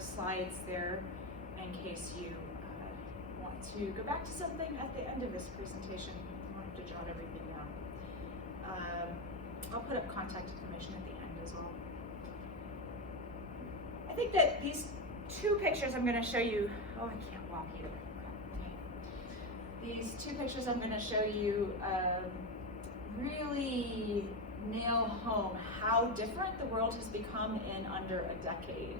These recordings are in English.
the slides there in case you want to go back to something at the end of this presentation. You don't have to jot everything down. I'll put up contact information at the end as well. I think that these two pictures I'm going to show you, oh, I can't walk here. These two pictures I'm going to show you really nail home how different the world has become in under a decade.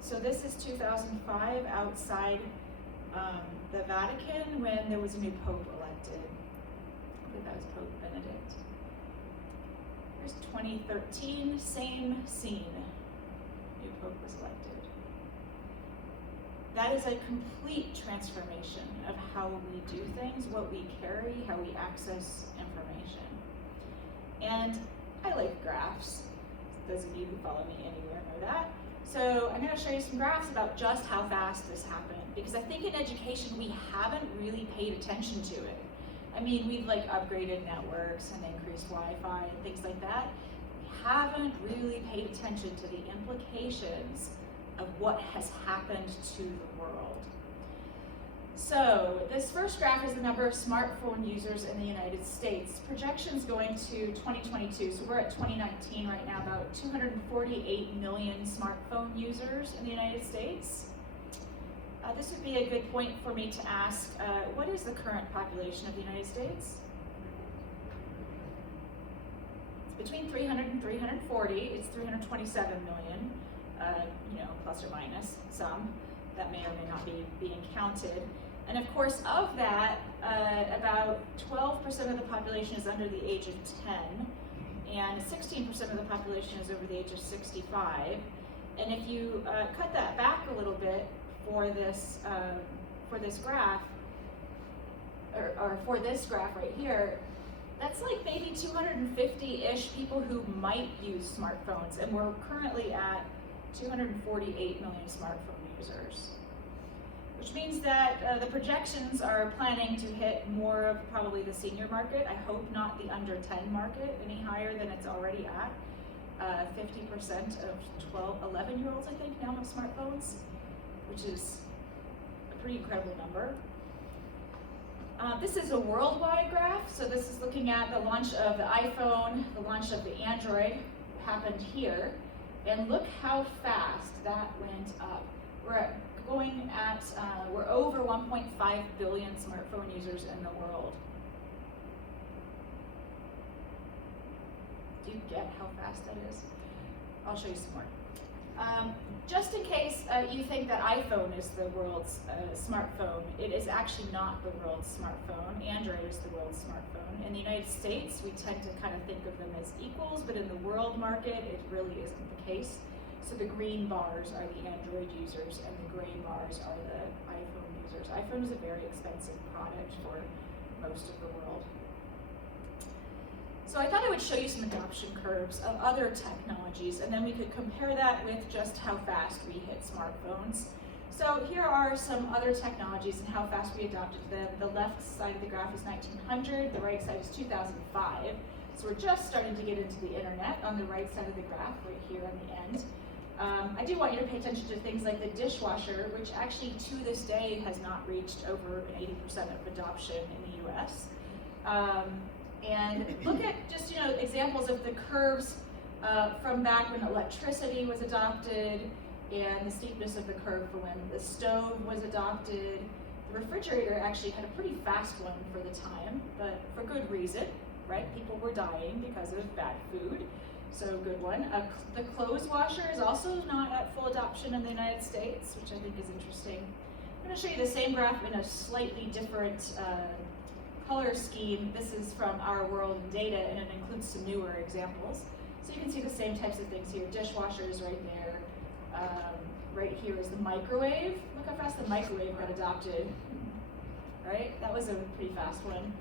So this is 2005 outside the Vatican when there was a new Pope elected. I believe that was Pope Benedict. Here's 2013, same scene. New Pope was elected. That is a complete transformation of how we do things, what we carry, how we access information. And I like graphs. Those of you who follow me anywhere know that. So I'm going to show you some graphs about just how fast this happened, because I think in education we haven't really paid attention to it. I mean, we've like upgraded networks and increased Wi-Fi and things like that. We haven't really paid attention to the implications of what has happened to the world. So this first graph is the number of smartphone users in the United States. Projections going to 2022, so we're at 2019 right now, about 248 million smartphone users in the United States. This would be a good point for me to ask, what is the current population of the United States? It's between 300 and 340, it's 327 million. Plus or minus some that may or may not be being counted. And of course, of that, about 12% of the population is under the age of 10, and 16% of the population is over the age of 65. And if you cut that back a little bit for this graph, or for this graph right here, that's like maybe 250-ish people who might use smartphones, and we're currently at 248 million smartphone users, which means that the projections are planning to hit more of probably the senior market. I hope not the under 10 market any higher than it's already at. 50% of 11-year-olds, I think, now have smartphones, which is a pretty incredible number. This is a worldwide graph, so this is looking at the launch of the iPhone, the launch of the Android happened here. And look how fast that went up. We're over 1.5 billion smartphone users in the world. Do you get how fast that is? I'll show you some more. Just in case you think that iPhone is the world's smartphone, it is actually not the world's smartphone. Android is the world's smartphone. In the United States, we tend to kind of think of them as equals, but in the world market, it really isn't the case. So the green bars are the Android users, and the gray bars are the iPhone users. iPhone is a very expensive product for most of the world. So I thought I would show you some adoption curves of other technologies, and then we could compare that with just how fast we hit smartphones. So here are some other technologies and how fast we adopted them. The left side of the graph is 1900, the right side is 2005. So we're just starting to get into the internet on the right side of the graph, right here on the end. I do want you to pay attention to things like the dishwasher, which actually to this day has not reached over 80% of adoption in the US. And look at just examples of the curves from back when electricity was adopted, and the steepness of the curve for when the stove was adopted. The refrigerator actually had a pretty fast one for the time, but for good reason, right? People were dying because of bad food, so good one. The clothes washer is also not at full adoption in the United States, which I think is interesting. I'm going to show you the same graph in a slightly different color scheme. This is from Our World in Data, and it includes some newer examples. So you can see the same types of things here. Dishwashers right there. Right here is the microwave. Look how fast the microwave got adopted. Right? That was a pretty fast one.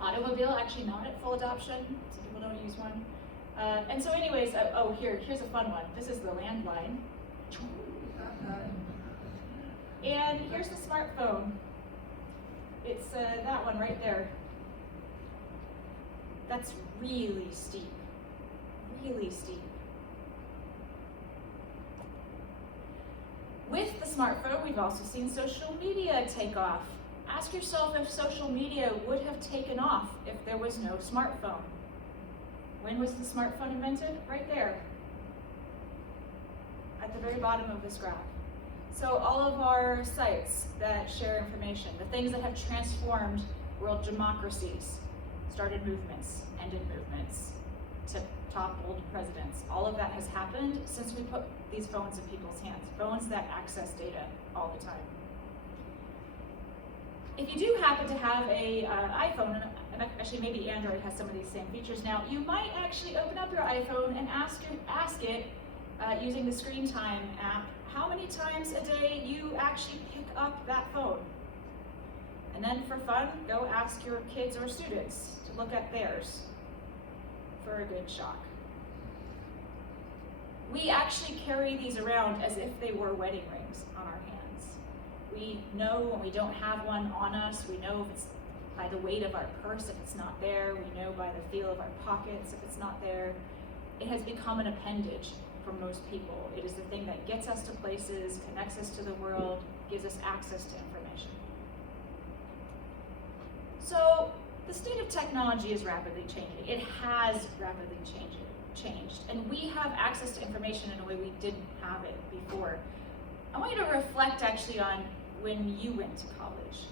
Automobile, actually not at full adoption. Some people don't use one. And so anyways, here's a fun one. This is the landline. And here's the smartphone. It's that one right there. That's really steep, really steep. smartphone, we've also seen social media take off. Ask yourself if social media would have taken off if there was no smartphone. When was the smartphone invented? Right there, at the very bottom of this graph. So all of our sites that share information, the things that have transformed world democracies, started movements, ended movements, toppled presidents, all of that has happened since we put these phones in people's hands, phones that access data all the time. If you do happen to have a iPhone, and actually maybe Android has some of these same features now, you might actually open up your iPhone and ask it using the Screen Time app, how many times a day you actually pick up that phone. And then for fun, go ask your kids or students to look at theirs for a good shock. We actually carry these around as if they were wedding rings on our hands. We know when we don't have one on us. We know if it's by the weight of our purse if it's not there. We know by the feel of our pockets if it's not there. It has become an appendage for most people. It is the thing that gets us to places, connects us to the world, gives us access to information. So the state of technology is rapidly changing. It has rapidly changed, and we have access to information in a way we didn't have it before. I want you to reflect actually on when you went to college.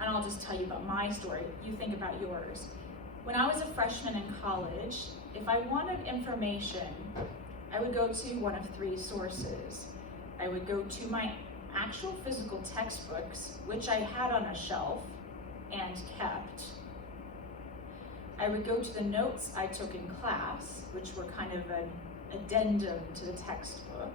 And I'll just tell you about my story. You think about yours. When I was a freshman in college, if I wanted information, I would go to one of three sources. I would go to my actual physical textbooks, which I had on a shelf and kept. I would go to the notes I took in class, which were kind of an addendum to the textbook.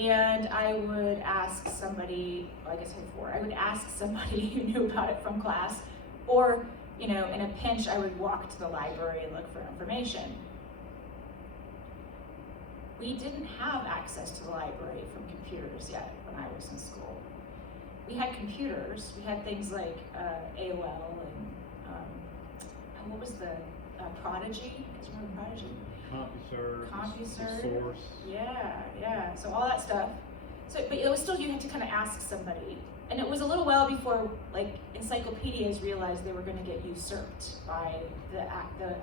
And I would ask somebody, well, I guess I had four, I would ask somebody who knew about it from class, or, you know, in a pinch, I would walk to the library and look for information. We didn't have access to the library from computers yet when I was in school. We had computers. We had things like AOL and what was the Prodigy? You guys remember Prodigy? CompuServe. Source. Yeah. So all that stuff. So, but it was still, you had to kind of ask somebody. And it was a little while before, like, encyclopedias realized they were going to get usurped by the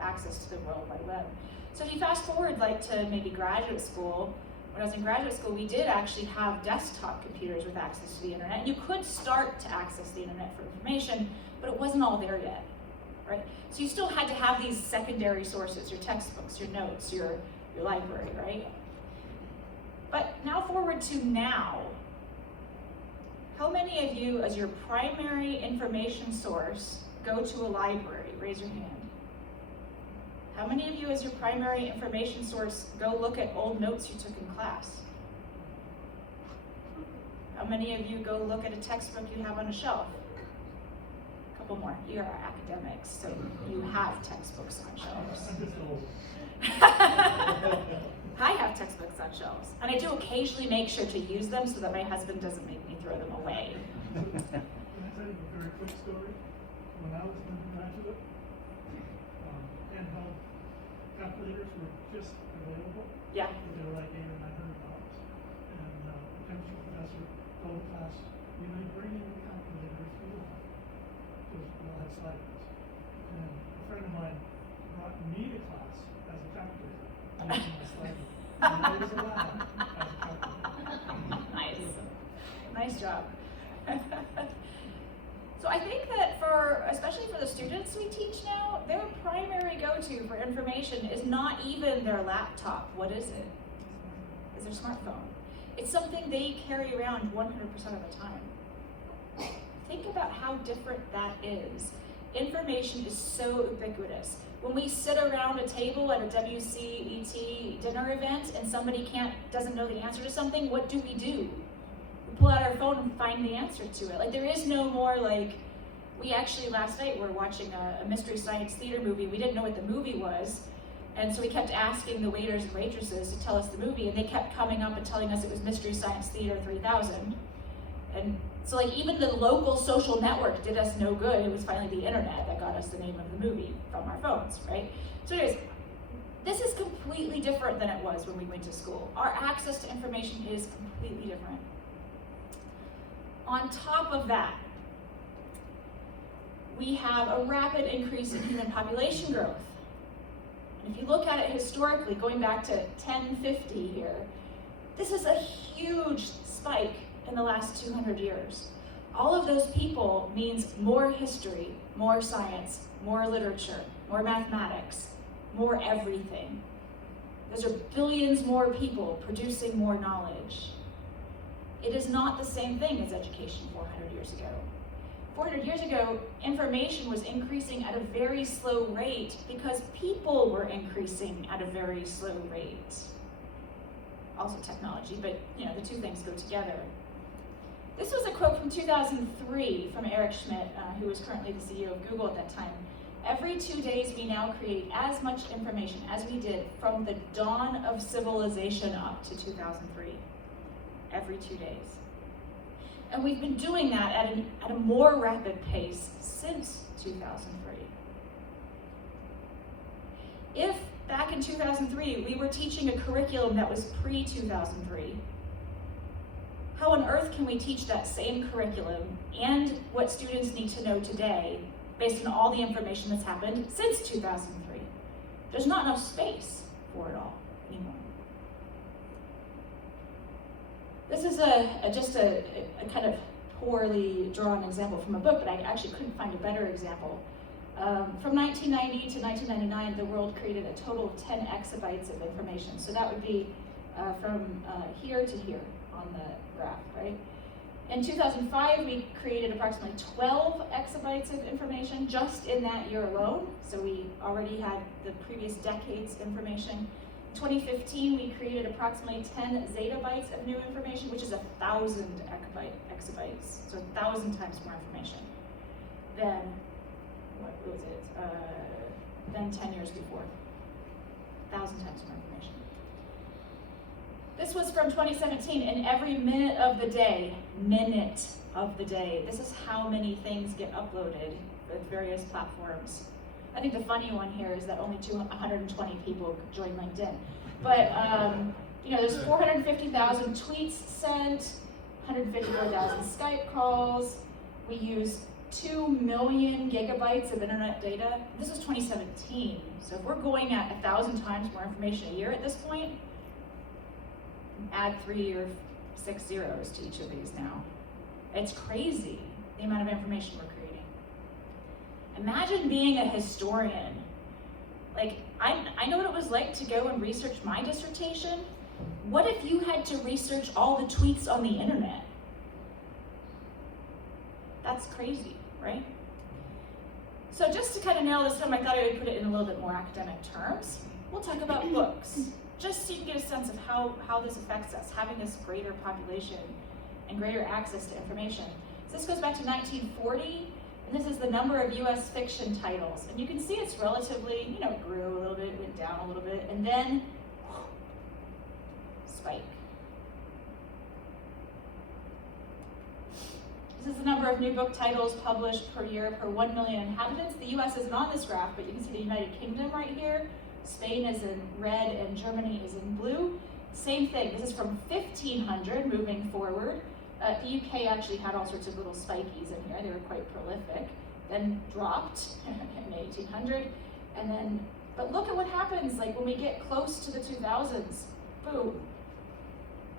access to the World Wide Web. So if you fast forward, like, to maybe graduate school, when I was in graduate school, we did actually have desktop computers with access to the internet. You could start to access the internet for information, but it wasn't all there yet, right? So you still had to have these secondary sources, your textbooks, your notes, your library, right? But now forward to now. How many of you, as your primary information source, go to a library? Raise your hand. How many of you, as your primary information source, go look at old notes you took in class? How many of you go look at a textbook you have on a shelf? A couple more. You are academics, so you have textbooks on shelves. I have textbooks on shelves, and I do occasionally make sure to use them so that my husband doesn't make me throw them away. Can I tell you a very quick story? When I was an undergraduate, handheld calculators were just available. Yeah. They were like $800 or $900. And the chemistry professor told the class, you may bring in the calculator if you want, because we'll have stipends. And a friend of mine brought me to class as a calculator, using my stipend. And I was allowed as a calculator. Nice job. So I think that especially for the students we teach now, their primary go-to for information is not even their laptop. What is it? It's their smartphone. It's something they carry around 100% of the time. Think about how different that is. Information is so ubiquitous. When we sit around a table at a WCET dinner event and somebody doesn't know the answer to something, what do? We pull out our phone and find the answer to it. Like, there is no more, like, we actually last night were watching a Mystery Science Theater movie. We didn't know what the movie was, and so we kept asking the waiters and waitresses to tell us the movie, and they kept coming up and telling us it was Mystery Science Theater 3000. And so, like, even the local social network did us no good. It was finally the internet that got us the name of the movie from our phones, right? So anyways, This is completely different than it was when we went to school. Our access to information is completely different. On top of that, we have a rapid increase in human population growth. And if you look at it historically, going back to 1050 here, this is a huge spike in the last 200 years. All of those people means more history, more science, more literature, more mathematics, more everything. Those are billions more people producing more knowledge. It is not the same thing as education 400 years ago. 400 years ago, information was increasing at a very slow rate because people were increasing at a very slow rate. Also technology, but the two things go together. This was a quote from 2003 from Eric Schmidt, who was currently the CEO of Google at that time. Every 2 days we now create as much information as we did from the dawn of civilization up to 2003. Every 2 days. And we've been doing that at a more rapid pace since 2003. If back in 2003 we were teaching a curriculum that was pre-2003, how on earth can we teach that same curriculum and what students need to know today based on all the information that's happened since 2003? There's not enough space for it all anymore. This is just a kind of poorly drawn example from a book, but I actually couldn't find a better example. From 1990 to 1999, the world created a total of 10 exabytes of information. So that would be from here to here on the graph, right? In 2005, we created approximately 12 exabytes of information just in that year alone. So we already had the previous decade's information. In 2015, we created approximately 10 zettabytes of new information, which is 1,000 exabytes. So 1,000 times more information than, what was it, than 10 years before. 1,000 times more information. This was from 2017, and every minute of the day, this is how many things get uploaded with various platforms. I think the funny one here is that only 120 people joined LinkedIn. But, there's 450,000 tweets sent, 154,000 Skype calls. We use 2 million gigabytes of internet data. This is 2017. So if we're going at 1,000 times more information a year at this point, add 3 or 6 zeros to each of these now. It's crazy, the amount of information we're creating. Imagine being a historian. Like, I know what it was like to go and research my dissertation. What if you had to research all the tweets on the internet? That's crazy, right? So just to kind of nail this down, I thought I would put it in a little bit more academic terms. We'll talk about books, just so you can get a sense of how this affects us, having this greater population and greater access to information. So this goes back to 1940, and this is the number of US fiction titles. And you can see it's relatively, it grew a little bit, went down a little bit, and then spike. This is the number of new book titles published per year per 1 million inhabitants. The US isn't on this graph, but you can see the United Kingdom right here. Spain is in red and Germany is in blue. Same thing, this is from 1500 moving forward. The UK actually had all sorts of little spikies in here. They were quite prolific. Then dropped in 1800. And then, but look at what happens like when we get close to the 2000s. Boom.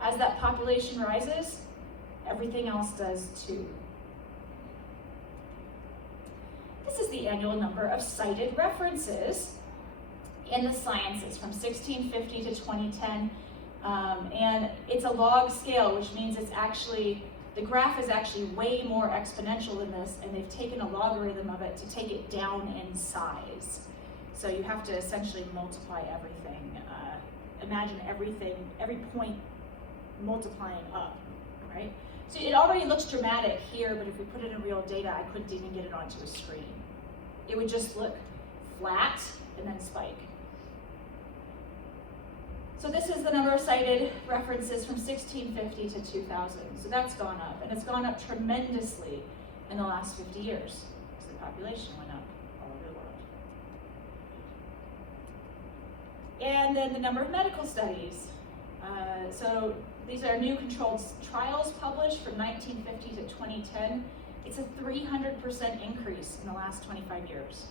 As that population rises, everything else does too. This is the annual number of cited references in the sciences from 1650 to 2010. And it's a log scale, which means it's actually, the graph is actually way more exponential than this, and they've taken a logarithm of it to take it down in size. So you have to essentially multiply everything. Imagine everything, every point multiplying up, right? So it already looks dramatic here, but if we put it in real data, I couldn't even get it onto a screen. It would just look flat and then spike. So this is the number of cited references from 1650 to 2000. So that's gone up, and it's gone up tremendously in the last 50 years because the population went up all over And then the number of medical studies. So these are new controlled trials published from 1950 to 2010. It's a 300% increase in the last 25 years.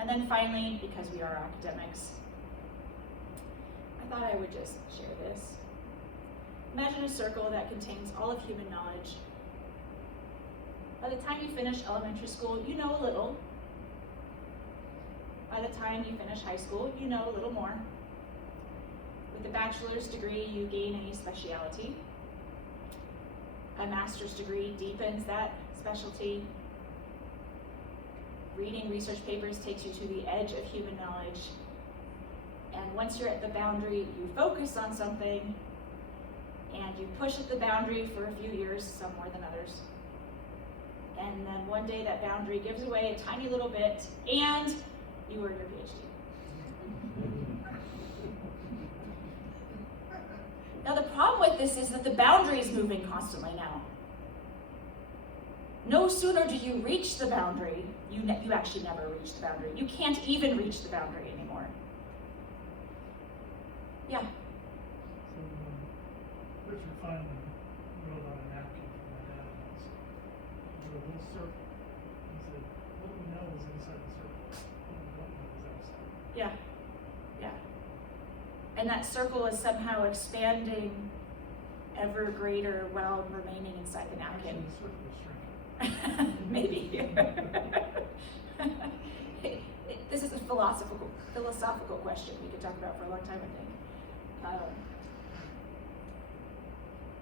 And then finally, because we are academics, I thought I would just share this. Imagine a circle that contains all of human knowledge. By the time you finish elementary school, you know a little. By the time you finish high school, you know a little more. With a bachelor's degree, you gain a specialty. A master's degree deepens that specialty. Reading research papers takes you to the edge of human knowledge. And once you're at the boundary, you focus on something, and you push at the boundary for a few years, some more than others. And then one day that boundary gives away a tiny little bit, and you earn your PhD. Now the problem with this is that the boundary is moving constantly now. No sooner do you reach the boundary, you actually never reach the boundary. You can't even reach the boundary anymore. Yeah? So, Richard Feynman wrote on a napkin for my dad once. He drew a little circle. He said, what we know is inside the circle. What we don't know is outside. Yeah. Yeah. And that circle is somehow expanding ever greater while remaining inside the napkin. Actually, the circle is shrinking. Maybe. This is a philosophical question we could talk about for a long time, I think.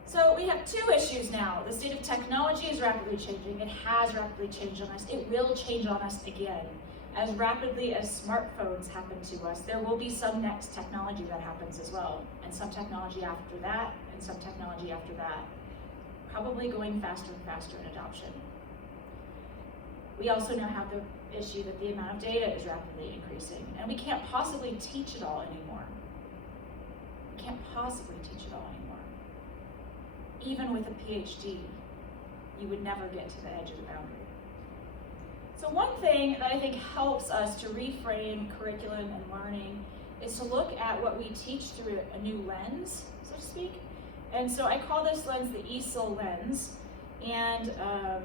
So we have two issues now. The state of technology is rapidly changing. It has rapidly changed on us. It will change on us again. As rapidly as smartphones happen to us, there will be some next technology that happens as well, and some technology after that, and some technology after that. Probably going faster and faster in adoption. We also now have the issue that the amount of data is rapidly increasing, and we can't possibly teach it all anymore. We can't possibly teach it all anymore. Even with a PhD, you would never get to the edge of the boundary. So one thing that I think helps us to reframe curriculum and learning is to look at what we teach through a new lens, so to speak. And so I call this lens the ESOL lens. And, I'm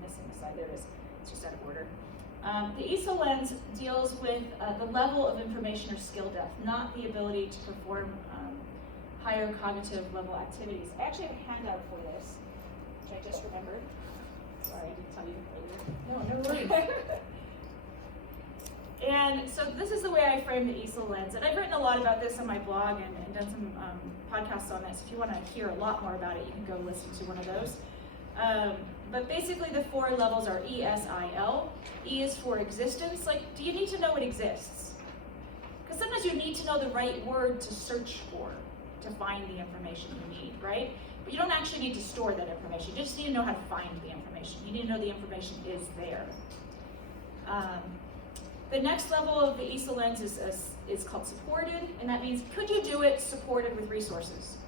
missing a slide, there it is, it's just out of order. The ESOL lens deals with the level of information or skill depth, not the ability to perform higher cognitive level activities. I actually have a handout for this, which I just remembered. Sorry, I didn't tell you earlier. No worries. And so this is the way I frame the ESOL lens. And I've written a lot about this on my blog and done some podcasts on this. If you want to hear a lot more about it, you can go listen to one of those. But basically the four levels are E-S-I-L. E is for existence. Like, do you need to know it exists? Because sometimes you need to know the right word to search for to find the information you need, right? But you don't actually need to store that information. You just need to know how to find the information. You need to know the information is there. The next level of the ESOL lens is called supported, and that means could you do it supported with resources?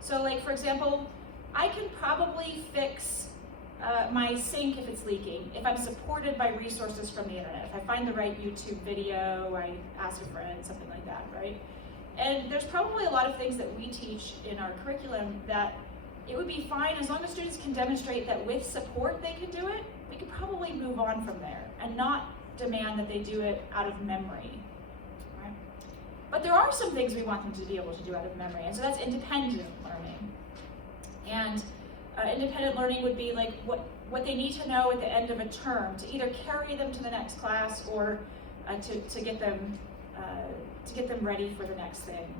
So like, for example, I can probably fix my sink if it's leaking if I'm supported by resources from the internet. If I find the right YouTube video, I ask a friend, something like that, right? And there's probably a lot of things that we teach in our curriculum that it would be fine as long as students can demonstrate that with support they can do it. We could probably move on from there and not demand that they do it out of memory, right? But there are some things we want them to be able to do out of memory, and so that's independent learning. And independent learning would be like what they need to know at the end of a term to either carry them to the next class or to get them ready for the next thing.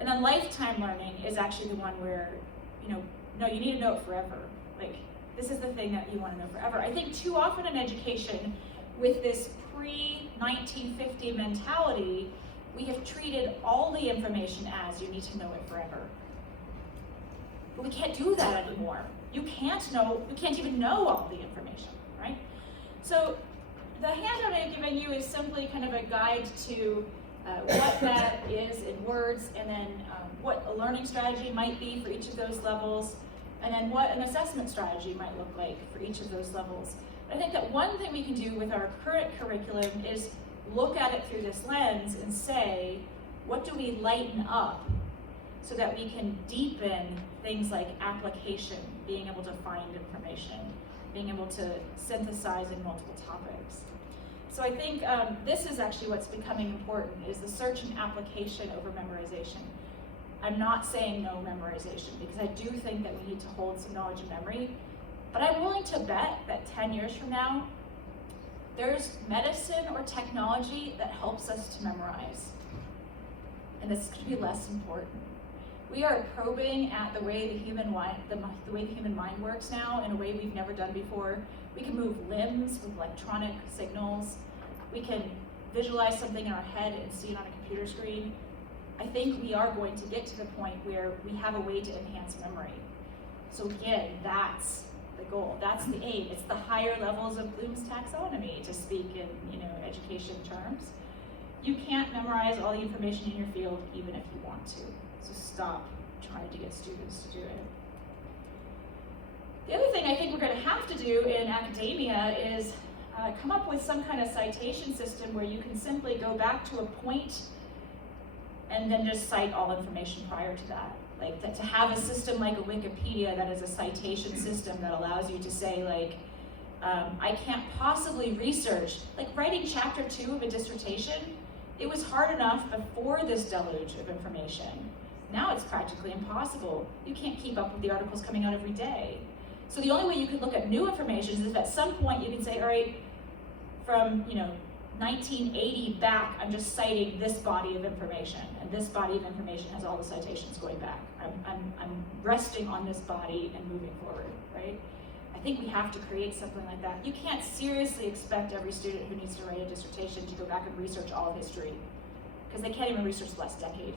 And then lifetime learning is actually the one where, no, you need to know it forever. Like, this is the thing that you want to know forever. I think too often in education, with this pre-1950 mentality, we have treated all the information as you need to know it forever. But we can't do that anymore. You can't even know all the information, right? So the handout I've given you is simply kind of a guide to what that is in words, and then what a learning strategy might be for each of those levels, and then what an assessment strategy might look like for each of those levels. I think that one thing we can do with our current curriculum is look at it through this lens and say, what do we lighten up so that we can deepen things like application, being able to find information, being able to synthesize in multiple topics. So I think this is actually what's becoming important, is the search and application over memorization. I'm not saying no memorization, because I do think that we need to hold some knowledge in memory, but I'm willing to bet that 10 years from now, there's medicine or technology that helps us to memorize. And this could be less important. We are probing at the way the human mind works now in a way we've never done before. We can move limbs with electronic signals. We can visualize something in our head and see it on a computer screen. I think we are going to get to the point where we have a way to enhance memory. So again, that's the goal, that's the aim. It's the higher levels of Bloom's taxonomy, to speak in education terms. You can't memorize all the information in your field even if you want to. So stop trying to get students to do it. The other thing I think we're going to have to do in academia is come up with some kind of citation system where you can simply go back to a point and then just cite all information prior to that. Like that, to have a system like a Wikipedia that is a citation system that allows you to say, like, I can't possibly research, like writing chapter 2 of a dissertation, it was hard enough before this deluge of information. Now it's practically impossible. You can't keep up with the articles coming out every day. So the only way you could look at new information is if at some point you can say, all right, from 1980 back, I'm just citing this body of information, and this body of information has all the citations going back. I'm resting on this body and moving forward, right? I think we have to create something like that. You can't seriously expect every student who needs to write a dissertation to go back and research all of history, because they can't even research the last decade.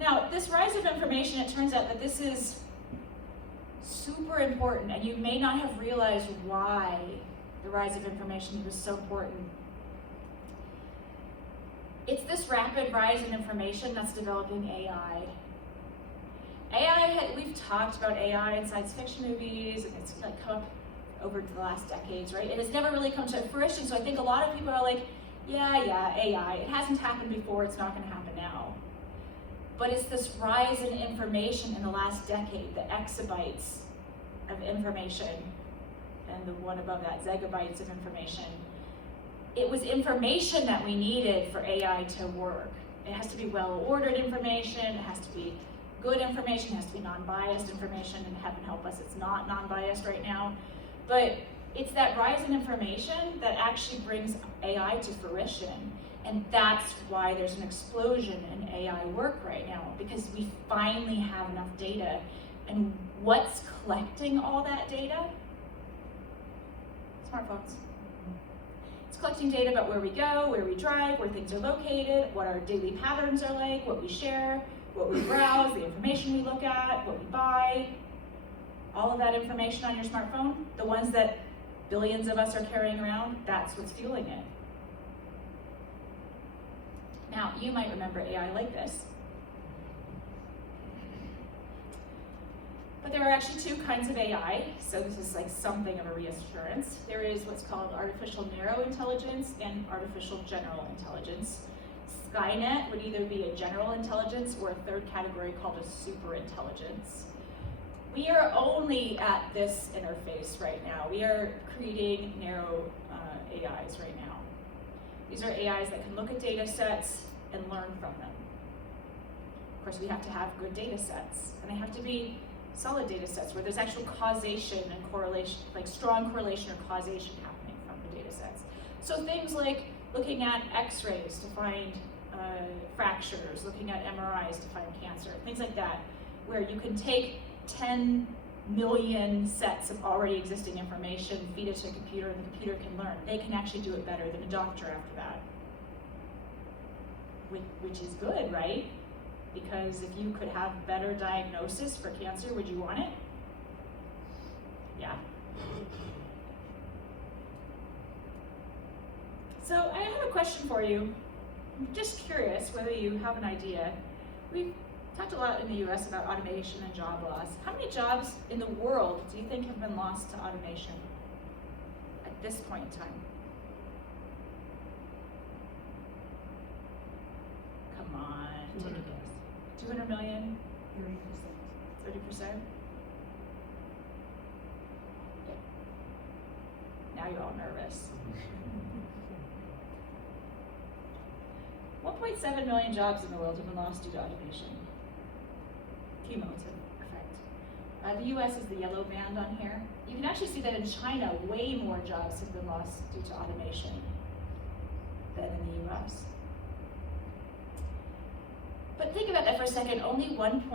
Now, this rise of information, it turns out that this is super important, and you may not have realized why the rise of information was so important. It's this rapid rise in information that's developing AI. We've talked about AI in science fiction movies, and it's like come up over the last decades, right? And it's never really come to fruition, so I think a lot of people are like, yeah, AI, it hasn't happened before, it's not gonna happen now. But it's this rise in information in the last decade, the exabytes of information, and the one above that, zettabytes of information. It was information that we needed for AI to work. It has to be well-ordered information, it has to be good information, it has to be non-biased information, and heaven help us, it's not non-biased right now. But it's that rise in information that actually brings AI to fruition. And that's why there's an explosion in AI work right now, because we finally have enough data. And what's collecting all that data? Smartphones. It's collecting data about where we go, where we drive, where things are located, what our daily patterns are like, what we share, what we browse, the information we look at, what we buy. All of that information on your smartphone, the ones that billions of us are carrying around, that's what's fueling it. Now, you might remember AI like this. But there are actually two kinds of AI, so this is like something of a reassurance. There is what's called artificial narrow intelligence and artificial general intelligence. Skynet would either be a general intelligence or a third category called a super intelligence. We are only at this interface right now. We are creating narrow AIs right now. These are AIs that can look at data sets and learn from them. Of course, we have to have good data sets, and they have to be solid data sets where there's actual causation and correlation, like strong correlation or causation happening from the data sets. So things like looking at x-rays to find fractures, looking at MRIs to find cancer, things like that, where you can take 10 million sets of already existing information, feed it to a computer, and the computer can learn. They can actually do it better than a doctor after that. Which is good, right? Because if you could have better diagnosis for cancer, would you want it? Yeah. So I have a question for you. I'm just curious whether you have an idea. We've Talked a lot in the US about automation and job loss. How many jobs in the world do you think have been lost to automation at this point in time? Come on, take a guess. 200 million? 30%? Now you're all nervous. 1.7 million jobs in the world have been lost due to automation. Cumulative effect. The US is the yellow band on here. You can actually see that in China, way more jobs have been lost due to automation than in the US. But think about that for a second, only 1.7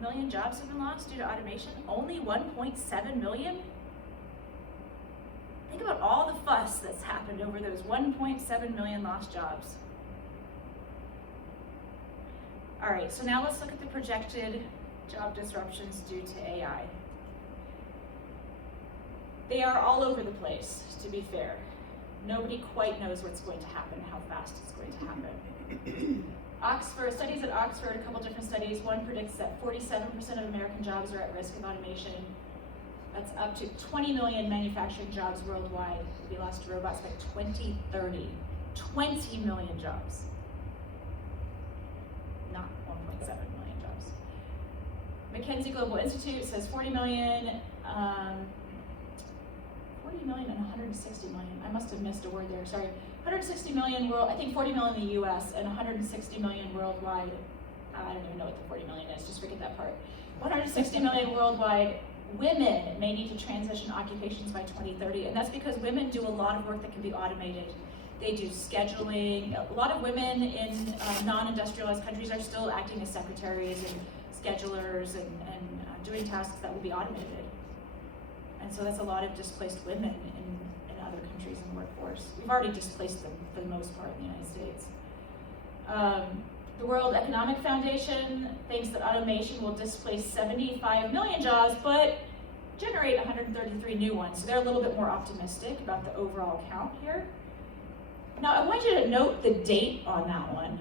million jobs have been lost due to automation? Only 1.7 million? Think about all the fuss that's happened over those 1.7 million lost jobs. All right, so now let's look at the projected job disruptions due to AI. They are all over the place, to be fair. Nobody quite knows what's going to happen, how fast it's going to happen. Studies at Oxford, a couple different studies. One predicts that 47% of American jobs are at risk of automation. That's up to 20 million manufacturing jobs worldwide will be lost to robots by 2030. 20 million jobs. Not 1.7 million jobs. McKinsey Global Institute says 40 million and 160 million. I must have missed a word there, sorry. 160 million I think 40 million in the US and 160 million worldwide. I don't even know what the 40 million is, just forget that part. 160 million worldwide. Women may need to transition occupations by 2030, and that's because women do a lot of work that can be automated. They do scheduling. A lot of women in non-industrialized countries are still acting as secretaries and schedulers and doing tasks that will be automated. And so that's a lot of displaced women in other countries in the workforce. We've already displaced them for the most part in the United States. The World Economic Foundation thinks that automation will displace 75 million jobs, but generate 133 new ones. So they're a little bit more optimistic about the overall count here. Now, I want you to note the date on that one.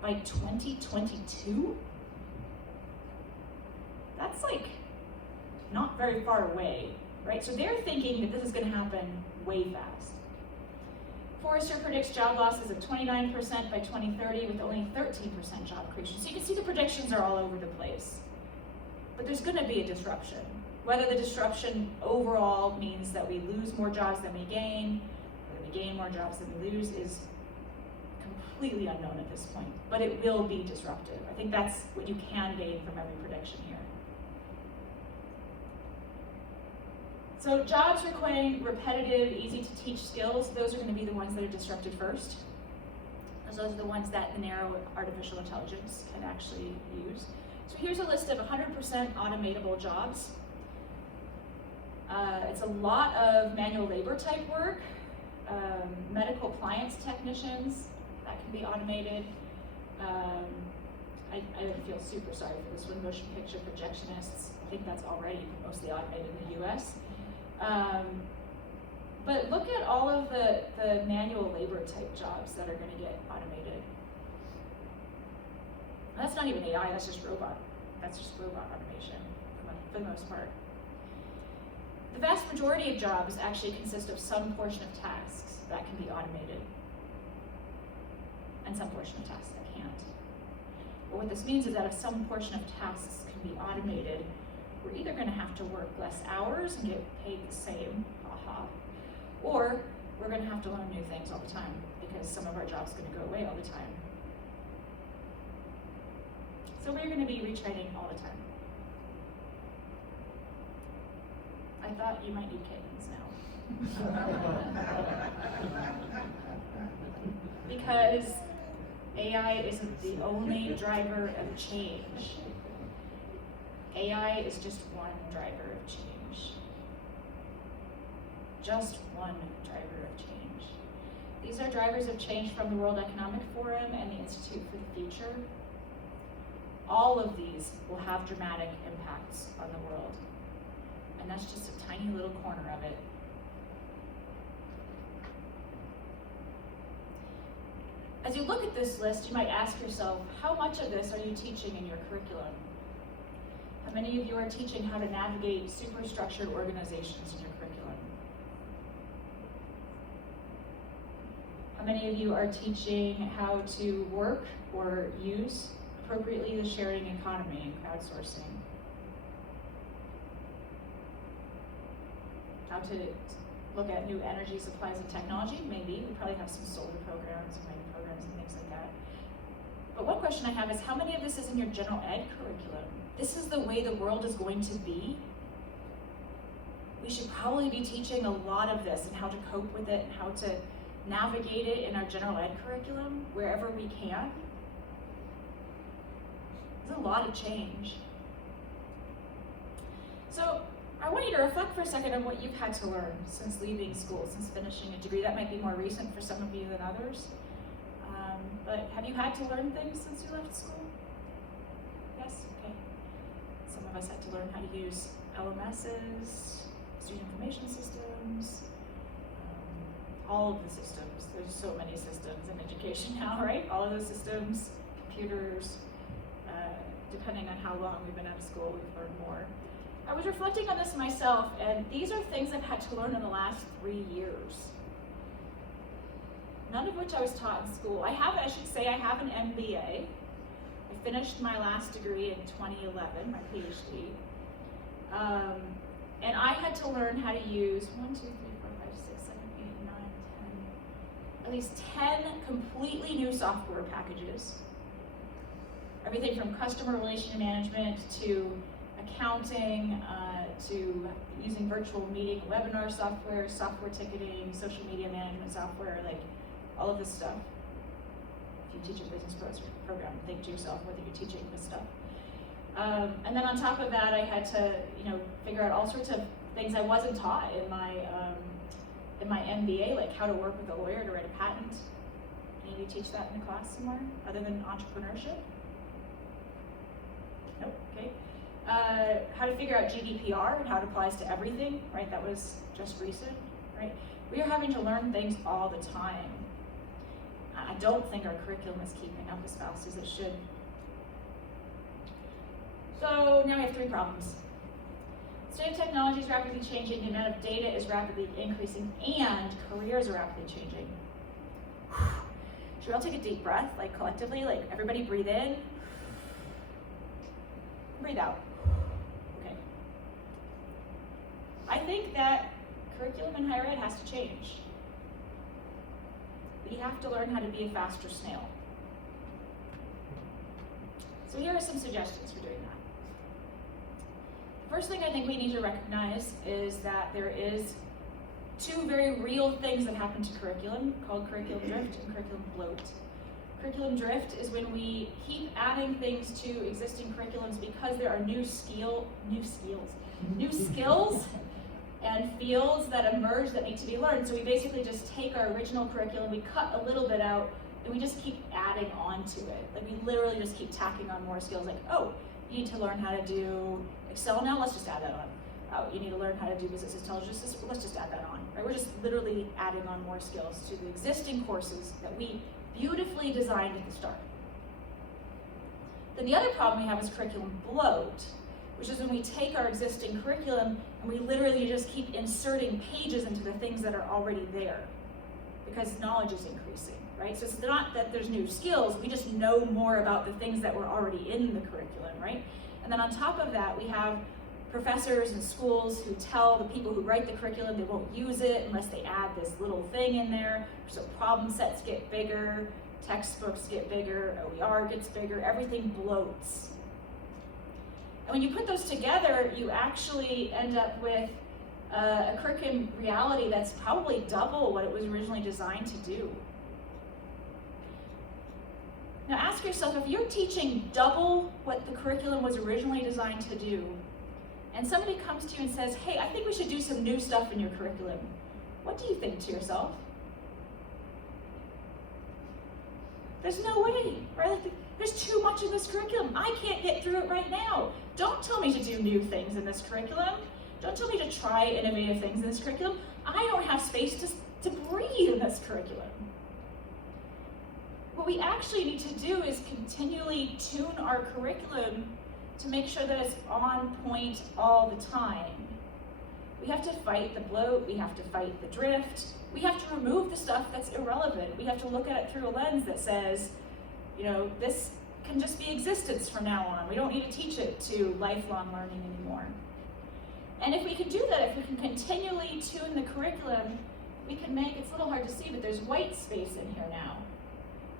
By 2022? That's like not very far away, right? So they're thinking that this is going to happen way fast. Forrester predicts job losses of 29% by 2030 with only 13% job creation. So you can see the predictions are all over the place. But there's going to be a disruption. Whether the disruption overall means that we lose more jobs than we gain, or that we gain more jobs than we lose is completely unknown at this point. But it will be disruptive. I think that's what you can gain from every prediction here. So jobs requiring repetitive, easy to teach skills, those are going to be the ones that are disrupted first. Those are the ones that the narrow artificial intelligence can actually use. So here's a list of 100% automatable jobs. It's a lot of manual labor type work, medical appliance technicians, that can be automated. I feel super sorry for this one, motion picture projectionists. I think that's already mostly automated in the US. But look at all of the manual labor type jobs that are going to get automated. That's not even AI, that's just robot. That's just robot automation for the most part. The vast majority of jobs actually consist of some portion of tasks that can be automated and some portion of tasks that can't. But what this means is that if some portion of tasks can be automated, we're either going to have to work less hours and get paid the same, or we're going to have to learn new things all the time because some of our jobs are going to go away all the time. So we're going to be retraining all the time. I thought you might need kittens now. Because AI isn't the only driver of change. AI is just one driver of change. Just one driver of change. These are drivers of change from the World Economic Forum and the Institute for the Future. All of these will have dramatic impacts on the world. And that's just a tiny little corner of it. As you look at this list, you might ask yourself, how much of this are you teaching in your curriculum? How many of you are teaching how to navigate superstructured organizations in your curriculum? How many of you are teaching how to work or use appropriately the sharing economy and crowdsourcing? How to look at new energy supplies and technology? Maybe. We probably have some solar programs and wind programs and things like that. But one question I have is, how many of this is in your general ed curriculum? This is the way the world is going to be. We should probably be teaching a lot of this and how to cope with it and how to navigate it in our general ed curriculum wherever we can. There's a lot of change. So I want you to reflect for a second on what you've had to learn since leaving school, since finishing a degree. That might be more recent for some of you than others. But have you had to learn things since you left school? Yes? Okay. Some of us had to learn how to use LMSs, student information systems, all of the systems. There's so many systems in education now, right? All of those systems, computers, depending on how long we've been out of school, we've learned more. I was reflecting on this myself, and these are things I've had to learn in the last 3 years. None of which I was taught in school. I have an MBA. I finished my last degree in 2011, my PhD. And I had to learn how to use 10, at least 10 completely new software packages. Everything from customer relation management to accounting, to using virtual meeting, webinar software, software ticketing, social media management software, like all of this stuff. If you teach a business program, think to yourself whether you're teaching this stuff. And then on top of that, I had to, figure out all sorts of things I wasn't taught in my MBA, like how to work with a lawyer to write a patent. Any of you teach that in a class somewhere, other than entrepreneurship? Nope. Okay. How to figure out GDPR and how it applies to everything, right? That was just recent, right? We are having to learn things all the time. I don't think our curriculum is keeping up as fast as it should. So now we have 3 problems. The state of technology is rapidly changing, the amount of data is rapidly increasing, and careers are rapidly changing. Should we all take a deep breath, like collectively, like everybody breathe in, breathe out. Okay. I think that curriculum in higher ed has to change. We have to learn how to be a faster snail. So here are some suggestions for doing that. First thing I think we need to recognize is that there is 2 very real things that happen to curriculum called curriculum drift and curriculum bloat. Curriculum drift is when we keep adding things to existing curriculums because there are new skills and fields that emerge that need to be learned. So we basically just take our original curriculum, we cut a little bit out, and we just keep adding on to it. Like we literally just keep tacking on more skills. Like, oh, you need to learn how to do Excel now, let's just add that on. Oh, you need to learn how to do business intelligence, let's just add that on. Right? We're just literally adding on more skills to the existing courses that we beautifully designed at the start. Then the other problem we have is curriculum bloat, which is when we take our existing curriculum and we literally just keep inserting pages into the things that are already there because knowledge is increasing, right? So it's not that there's new skills, we just know more about the things that were already in the curriculum, right? And then on top of that, we have professors and schools who tell the people who write the curriculum they won't use it unless they add this little thing in there. So problem sets get bigger, textbooks get bigger, OER gets bigger, everything bloats. And when you put those together, you actually end up with a curriculum reality that's probably double what it was originally designed to do. Now ask yourself, if you're teaching double what the curriculum was originally designed to do, and somebody comes to you and says, hey, I think we should do some new stuff in your curriculum, what do you think to yourself? There's no way, right? Like, there's too much in this curriculum. I can't get through it right now. Don't tell me to do new things in this curriculum. Don't tell me to try innovative things in this curriculum. I don't have space to breathe in this curriculum. what we actually need to do is continually tune our curriculum to make sure that it's on point all the time. We have to fight the bloat, we have to fight the drift, we have to remove the stuff that's irrelevant. We have to look at it through a lens that says, you know, this can just be existence from now on. We don't need to teach it to lifelong learning anymore. And if we can do that, if we can continually tune the curriculum, we can make, it's a little hard to see, but there's white space in here now,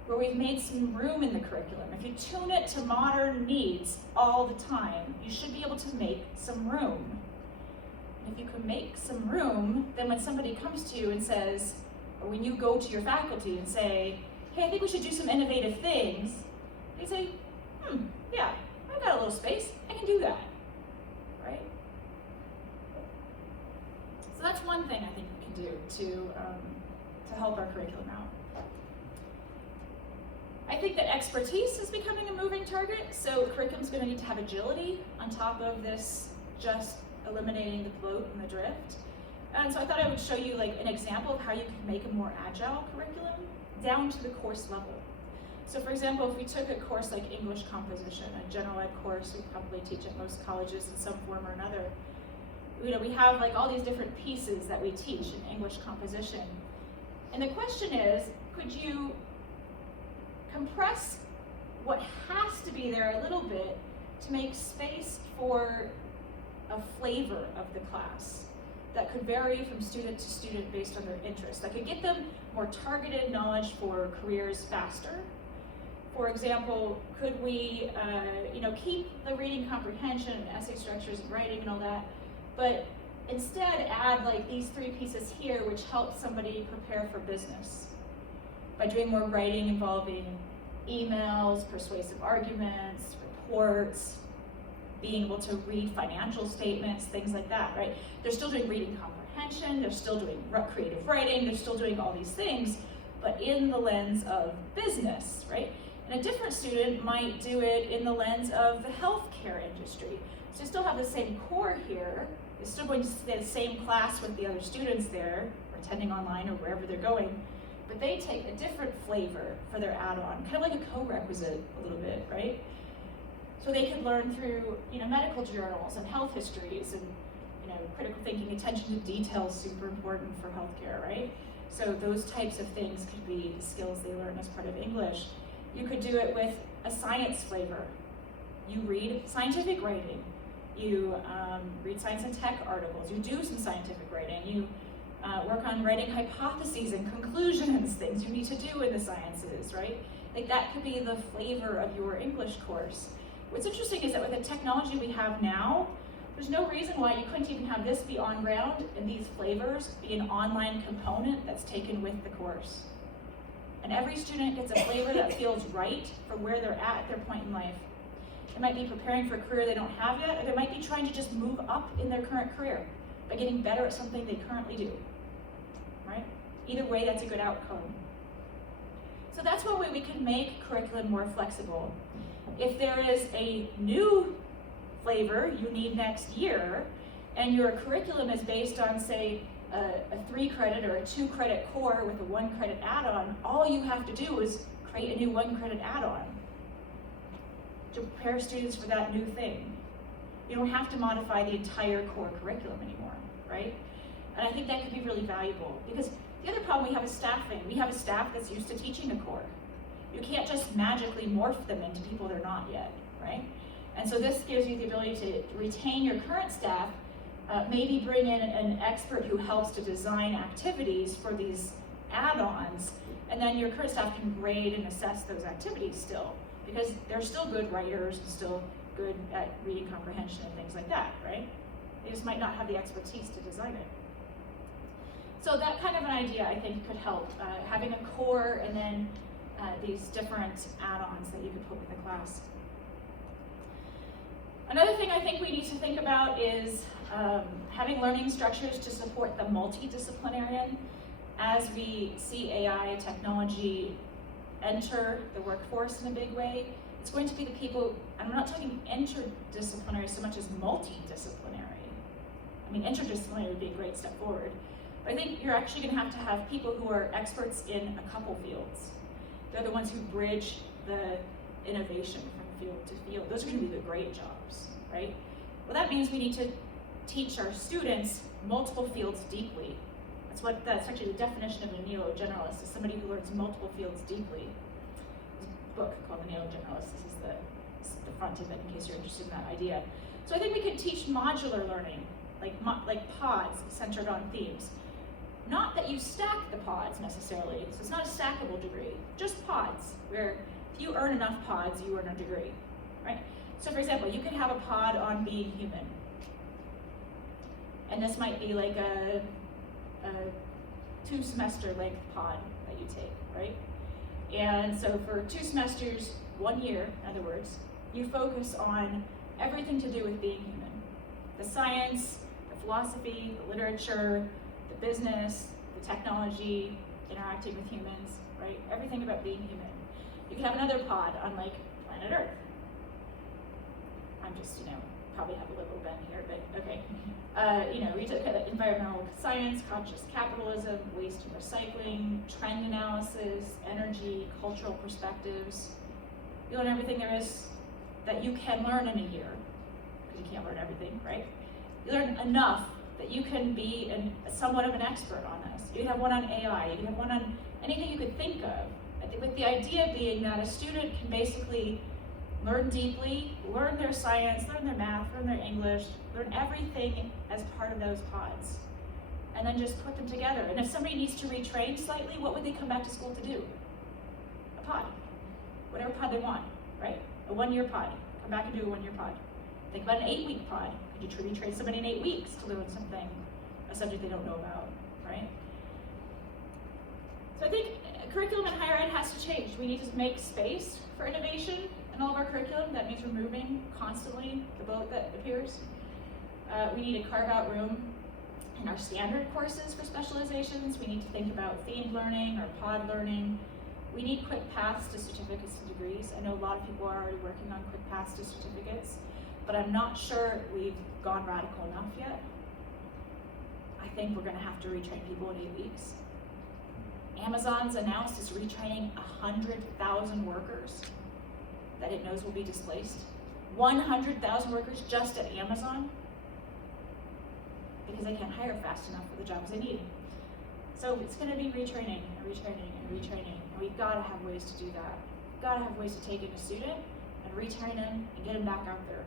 where we've made some room in the curriculum. If you tune it to modern needs all the time, you should be able to make some room. And if you can make some room, then when somebody comes to you and says, or when you go to your faculty and say, hey, I think we should do some innovative things, they say, yeah, I've got a little space, I can do that, right? So that's one thing I think we can do to help our curriculum out. I think that expertise is becoming a moving target, so curriculum's going to need to have agility on top of this just eliminating the bloat and the drift. And so I thought I would show you like an example of how you can make a more agile curriculum down to the course level. So for example, if we took a course like English composition, a general ed course we probably teach at most colleges in some form or another, you know, we have like all these different pieces that we teach in English composition. And the question is, could you compress what has to be there a little bit to make space for a flavor of the class that could vary from student to student based on their interests, that could get them more targeted knowledge for careers faster? For example, could we keep the reading comprehension and essay structures and writing and all that, but instead add like these three pieces here which help somebody prepare for business by doing more writing involving emails, persuasive arguments, reports, being able to read financial statements, things like that, right? They're still doing reading comprehension, they're still doing creative writing, they're still doing all these things, but in the lens of business, right? And a different student might do it in the lens of the healthcare industry. So you still have the same core here, you're still going to stay the same class with the other students there, or attending online or wherever they're going, but they take a different flavor for their add-on, kind of like a co-requisite a little bit, right? So they could learn through, medical journals and health histories and, critical thinking, attention to detail is super important for healthcare, right? So those types of things could be the skills they learn as part of English. You could do it with a science flavor. You read scientific writing. You read science and tech articles. You do some scientific writing. You work on writing hypotheses and conclusions, things you need to do in the sciences, right? Like that could be the flavor of your English course. What's interesting is that with the technology we have now, there's no reason why you couldn't even have this be on ground and these flavors be an online component that's taken with the course. And every student gets a flavor that feels right for where they're at their point in life. They might be preparing for a career they don't have yet, or they might be trying to just move up in their current career by getting better at something they currently do, right? Either way, that's a good outcome. So that's one way we can make curriculum more flexible. If there is a new flavor you need next year, and your curriculum is based on, say, a 3-credit or a 2-credit core with a 1-credit add-on, all you have to do is create a new 1-credit add-on to prepare students for that new thing. You don't have to modify the entire core curriculum anymore, right? And I think that could be really valuable, because the other problem we have is staffing. We have a staff that's used to teaching a core. You can't just magically morph them into people they're not yet, right? And so this gives you the ability to retain your current staff, maybe bring in an expert who helps to design activities for these add-ons, and then your current staff can grade and assess those activities still, because they're still good writers and still good at reading comprehension and things like that, right? They just might not have the expertise to design it. So that kind of an idea, I think, could help, having a core and then these different add-ons that you could put with the class. Another thing I think we need to think about is having learning structures to support the multidisciplinarian. As we see AI technology enter the workforce in a big way, it's going to be the people, and I'm not talking interdisciplinary so much as multidisciplinary. I mean, interdisciplinary would be a great step forward, but I think you're actually going to have people who are experts in a couple fields. They're the ones who bridge the innovation from field to field. Those are going to be the great jobs, right? Well, that means we need to teach our students multiple fields deeply. That's actually the definition of a neo-generalist, is somebody who learns multiple fields deeply. There's a book called The Neo-Generalist. This is the front of it, in case you're interested in that idea. So I think we could teach modular learning, like pods centered on themes. Not that you stack the pods necessarily, so it's not a stackable degree, just pods, where if you earn enough pods, you earn a degree, right? So for example, you could have a pod on being human. And this might be like a 2-semester length pod that you take, right? And so for 2 semesters, 1 year, in other words, you focus on everything to do with being human. The science, the philosophy, the literature, the business, the technology, interacting with humans, right? Everything about being human. You can have another pod on like planet Earth. I'm just, probably have a liberal bent here, but okay. We took environmental science, conscious capitalism, waste and recycling, trend analysis, energy, cultural perspectives. You learn everything there is that you can learn in a year, because you can't learn everything, right? You learn enough that you can be somewhat of an expert on this. You can have one on AI, you can have one on anything you could think of. I think with the idea being that a student can basically learn deeply, learn their science, learn their math, learn their English, learn everything as part of those pods, and then just put them together. And if somebody needs to retrain slightly, what would they come back to school to do? A pod, whatever pod they want, right? A 1-year pod, come back and do a 1-year pod. Think about an 8-week pod. Could you retrain somebody in 8 weeks to learn something, a subject they don't know about, right? So I think curriculum in higher ed has to change. We need to make space for innovation in all of our curriculum. That means removing constantly the boat that appears. We need to carve out room in our standard courses for specializations. We need to think about themed learning or pod learning. We need quick paths to certificates and degrees. I know a lot of people are already working on quick paths to certificates, but I'm not sure we've gone radical enough yet. I think we're gonna have to retrain people in 8 weeks. Amazon's announced it's retraining 100,000 workers that it knows will be displaced. 100,000 workers just at Amazon, because they can't hire fast enough for the jobs they need. So it's gonna be retraining and retraining and retraining, and we've gotta have ways to do that. We've gotta have ways to take in a student and retrain them and get them back out there.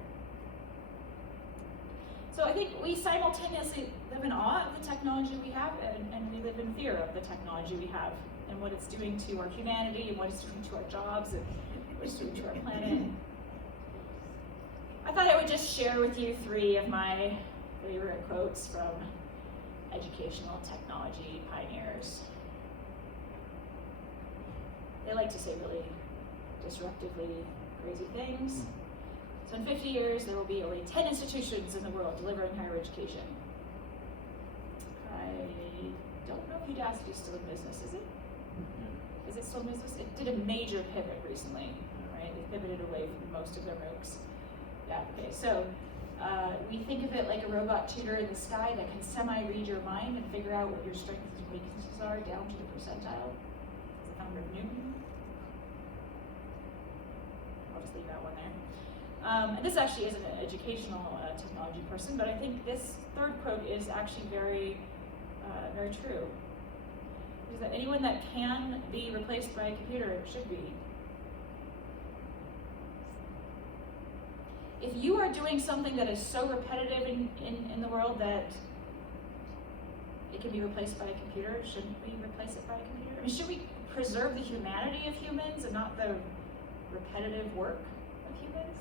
So I think we simultaneously live in awe of the technology we have, and we live in fear of the technology we have, and what it's doing to our humanity, and what it's doing to our jobs, and what it's doing to our planet. I thought I would just share with you 3 of my favorite quotes from educational technology pioneers. They like to say really disruptively crazy things. So in 50 years, there will be only 10 institutions in the world delivering higher education. I don't know if Udacity is still in business, is it? Is it still in business? It did a major pivot recently, right? They pivoted away from most of their MOOCs. Yeah, okay, so we think of it like a robot tutor in the sky that can semi-read your mind and figure out what your strengths and weaknesses are down to the percentile. It's the founder of Newton. I'll just leave that one there. And this actually isn't an educational technology person, but I think this 3rd quote is actually very, very true. Is that anyone that can be replaced by a computer should be. If you are doing something that is so repetitive in the world that it can be replaced by a computer, shouldn't we replace it by a computer? I mean, should we preserve the humanity of humans and not the repetitive work of humans?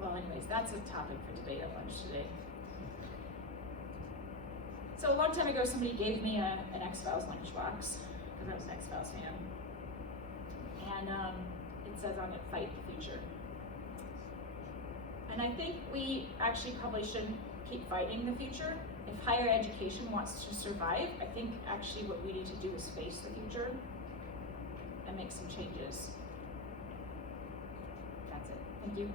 Well, anyways, that's a topic for debate at lunch today. So a long time ago, somebody gave me an X-Files lunchbox, because I was an X-Files fan. And it says on it, "Fight the future." And I think we actually probably shouldn't keep fighting the future. If higher education wants to survive, I think actually what we need to do is face the future and make some changes. That's it. Thank you.